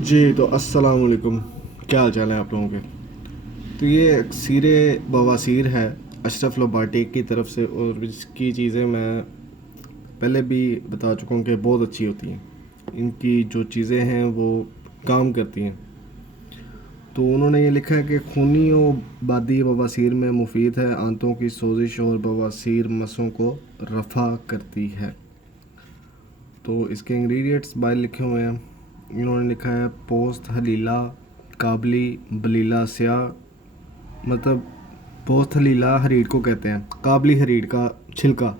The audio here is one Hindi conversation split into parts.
जी, तो अस्सलाम वालेकुम। क्या हाल चाल है आप लोगों के? तो ये सीरे बवासीर है अशरफ लोबाटी की तरफ से, और इसकी चीज़ें मैं पहले भी बता चुका हूँ कि बहुत अच्छी होती हैं। इनकी जो चीज़ें हैं वो काम करती हैं। तो उन्होंने ये लिखा है कि खूनी और बादी बवासीर में मुफीद है, आंतों की सोजिश और बवासीर मसों को रफ़ा करती है। तो इसके इंग्रेडिएंट्स बाहर लिखे हुए हैं। इन्होंने लिखा है पोस्त हलीला, काबली, बलीला स्याह, मतलब पोस्त हलीला हरीड़ को कहते हैं, काबली हरीड़ का छिलका।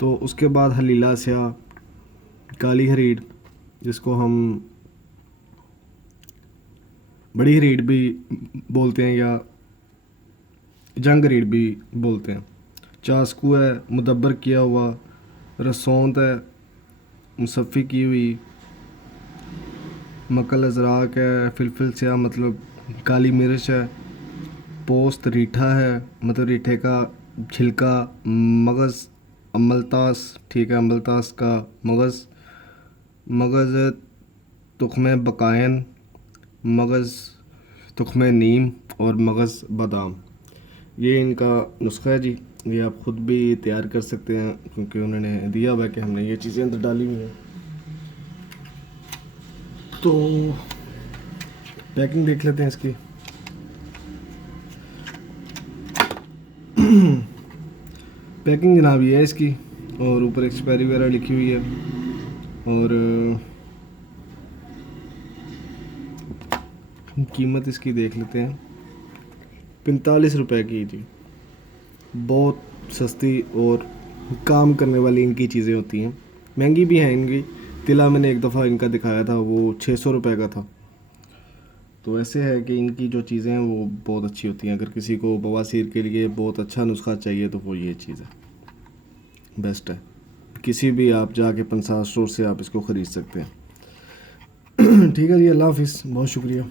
तो उसके बाद हलीला स्याह, काली हरीड़ जिसको हम बड़ी हरीड़ भी बोलते हैं या जंग हरीड़ भी बोलते हैं। चास्कू है मुदब्बर किया हुआ, रसौंत है मुसफ़ी की हुई, मकल अज़राक है, फिलफिल स्याह मतलब काली मिर्च है, पोस्त रीठा है मतलब रीठे का छिलका, मगज़ अमलतास, ठीक है, अमलतास का मगज़, मगज़ तुख्म बकायन, मगज़ तुख्म नीम और मगज़ बादाम। ये इनका नुस्खा है जी। ये आप ख़ुद भी तैयार कर सकते हैं क्योंकि उन्होंने दिया हुआ है कि हमने ये चीज़ें अंदर डाली हुई हैं। तो पैकिंग देख लेते हैं इसकी। पैकिंग जनाब ये है इसकी, और ऊपर एक्सपायरी वगैरह लिखी हुई है। और कीमत इसकी देख लेते हैं, 45 रुपए की जी। बहुत सस्ती और काम करने वाली इनकी चीज़ें होती हैं। महंगी भी हैं इनकी। तिला मैंने एक दफ़ा इनका दिखाया था, वो 600 रुपये का था। तो ऐसे है कि इनकी जो चीज़ें हैं वो बहुत अच्छी होती हैं। अगर किसी को बवासीर के लिए बहुत अच्छा नुस्खा चाहिए तो वो ये चीज़ है, बेस्ट है। किसी भी आप जाके पंसार स्टोर से आप इसको ख़रीद सकते हैं। ठीक है जी, अल्लाह हाफिज़, बहुत शुक्रिया।